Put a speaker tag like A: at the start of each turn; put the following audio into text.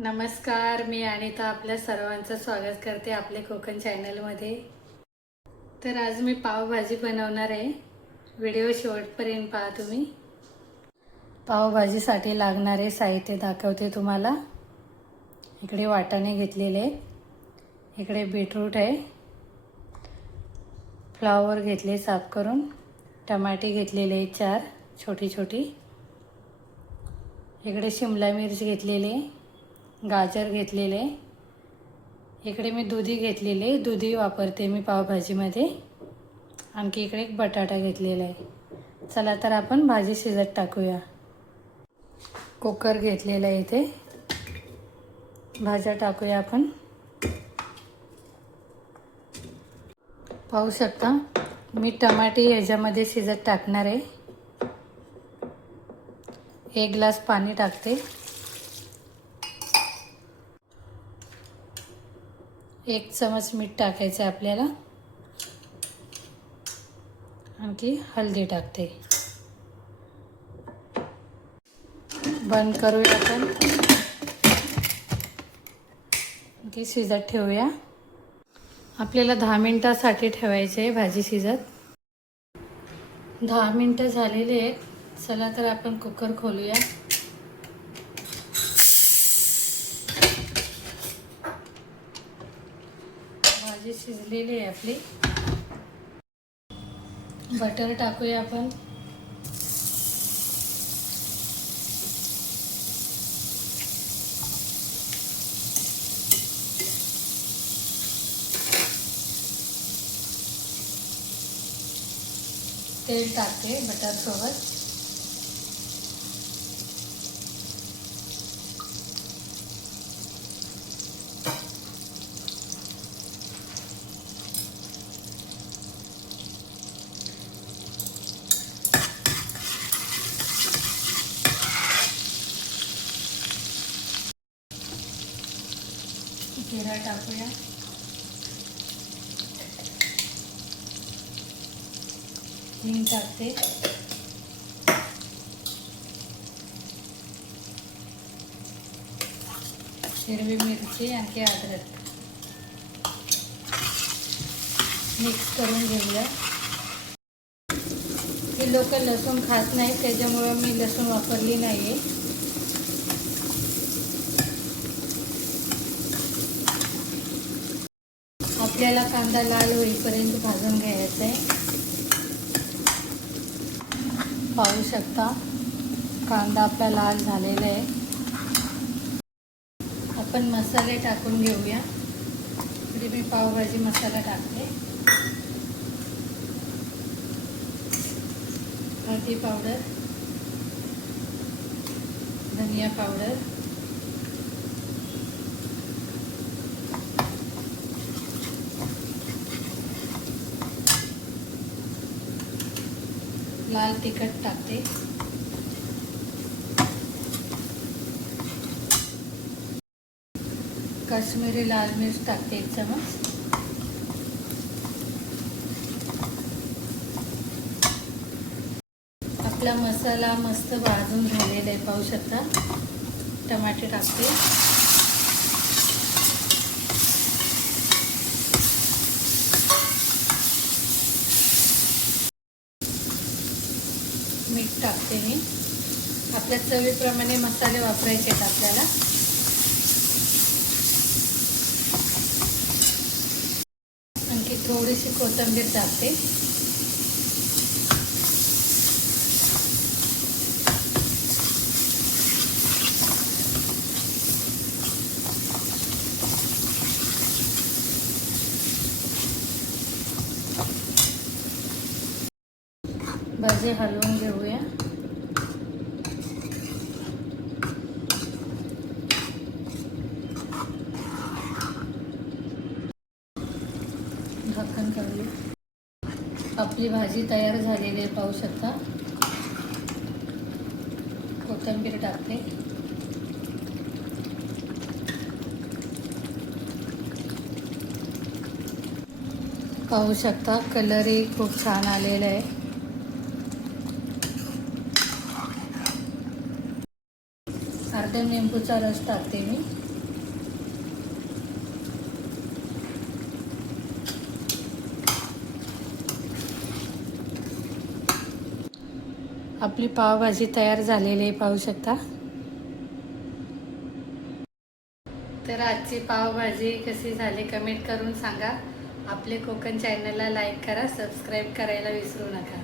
A: नमस्कार मी अनिता आपल्या सर्वांचं स्वागत करते आपल्या कोकण चॅनलमध्ये. तर आज मी पावभाजी बनवणार आहे. व्हिडिओ शेवटपर्यंत पहा तुम्ही. पावभाजीसाठी लागणारे साहित्य दाखवते तुम्हाला. इकडे वाटाणे घेतलेले आहेत. इकडे बीटरूट आहे. फ्लावर घेतले साफ करून. टमाटे घेतलेले आहेत चार छोटी छोटी इकडे शिमला मिरची घेतलेली आहे. गाजर घेतलेले. इकडे मी दुधी घेतलेले दुधी वापरते मी पावभाजीमध्ये. आणखी इकडे एक बटाटा घेतलेला आहे. चला तर आपण भाजी शिजत टाकूया. कुकर घेतलेला आहे इथे. भाज्या टाकूया आपण. पाहू शकता मी टमाटे ह्याच्यामध्ये शिजत टाकणार आहे. एक ग्लास पाणी टाकते. एक चमच मीठ टाकायचं आहे आपल्याला. आणखी हळदी टाकते. बंद करूया आपण. आणखी शिजत ठेवूया. आपल्याला दहा मिनटासाठी ठेवायचे आहे भाजी शिजत. दहा मिनटं झालेली आहेत. चला तर आपण कुकर खोलूया. भाजी शिजलेली आहे आपली. बटर टाकूया आपण. तेल टाकते बटर सोबत जिरा टाकूया. हिंग टाकते. हिरवी मिरची आणखी अद्रक. मिक्स करून घेऊया. ही लोक लसूण खात नाहीत त्याच्यामुळे मी लसूण वापरली नाही आहे आपल्याला कांदा लाल होईपर्यंत भाजून घ्यायचा आहे. पाहू शकता कांदा आपला लाल झालेला आहे. आपण मसाले टाकून घेऊया. इकडे मी पावभाजी मसाला टाकते. हळदी पावडर धनिया पावडर. लाल तिखट टाकते. काश्मीरी लाल मिर्च टाकते एक चमच. आपला मसाला मस्त भाजून झालेला आहे पाहू शकता. टमाटे टाकते. मीठ टाकते मी. आपल्या चवीप्रमाणे मसाले वापरायचे आहेत आपल्याला. आणखी थोडीशी कोथिंबीर टाकते. भाजी हलवून घेऊया. आपली भाजी तयार झालेली आहे पाहू शकता. कोथिंबीर टाकते. पाहू शकता कलरही खूप छान आलेला आहे. अर्ध्या निंबूचा रस टाकते मी. आपली पावभाजी तयार झालेली आहे पाहू शकता. तर आजची पावभाजी कशी झाली कमेंट करून सांगा. आपले कोकण चॅनलला लाईक करा सबस्क्राईब करायला विसरू नका.